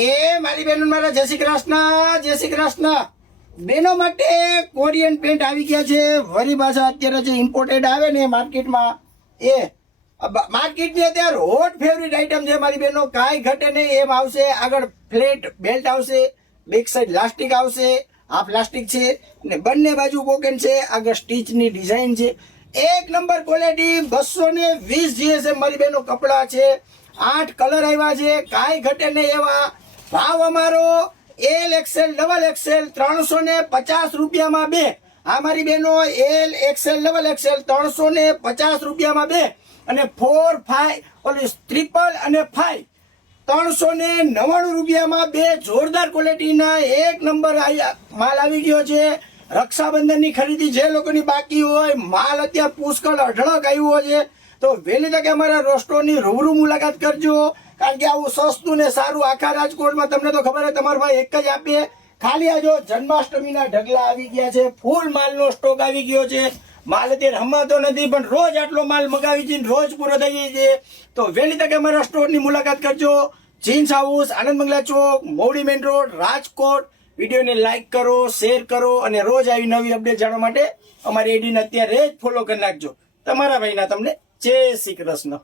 એ મારી બહેનો મારા જય શ્રી કૃષ્ણ, જય શ્રી કૃષ્ણ. બહેનો માટે કોરિયન પેન્ટ આવી ગયા છે. વરી પાછા અત્યારે જે ઇમ્પોર્ટેડ આવે ને માર્કેટમાં, એ માર્કેટની અત્યારે હોટ ફેવરિટ આઈટમ છે મારી બહેનો. કાંઈ ઘટે નહીં એમ આવશે. આગળ ફ્લેટ બેલ્ટ આવશે, બેક સાઈડ લાસ્ટિક આવશે, આ પ્લાસ્ટિક છે ને બંને બાજુ પોકેટ છે. આગળ સ્ટીચની ડિઝાઇન છે. એક નંબર ક્વોલિટી. 220 GSM મારી બહેનો કપડા છે. 8 કલર આવ્યા છે. કાંઈ ઘટે નહીં એવા ભાવ. અમારો એલ એક્સેલ ડબલ એક્સેલ 350 રૂપિયામાં 2. આ મારી બહેનો એલ એક્સેલ ડબલ એક્સેલ 350 રૂપિયામાં 2 અને 4, 5 ઓલી ટ્રિપલ અને 5 399 રૂપિયામાં 2. જોરદાર ક્વોલિટીના એક નંબર માલ આવી ગયો છે. રક્ષાબંધનની ખરીદી જે લોકોની બાકી હોય, માલ અત્યારે પુષ્કળ અઢળક આવ્યો છે, તો વહેલી તકે અમારા રોસ્ટોની રૂબરૂ મુલાકાત કરજો. કારણ કે આવું સસ્તું ને સારું આખા રાજકોટમાં તમને તો ખબર છે, તમારો ભાઈ એક જ આપે. ખાલી આ જો જન્માષ્ટમીના ઢગલા આવી ગયા છે. ફૂલ માલનો સ્ટોક આવી ગયો છે. માલ અત્યારે હમાતો નથી, પણ રોજ આટલો માલ મગાવી છે, રોજ પૂરો થઈ જાય છે. તો વહેલી તકે અમારા સ્ટોરની મુલાકાત કરજો. જીન્સ હાઉસ, આનંદ બંગલા ચોક, મોવડી મેન રોડ, રાજકોટ. વિડીયોને લાઈક કરો, શેર કરો અને રોજ આવી નવી અપડેટ જાણવા માટે અમારી એડીને અત્યારે જ ફોલો કરી નાખજો. તમારા ભાઈના તમને જય શ્રી કૃષ્ણ.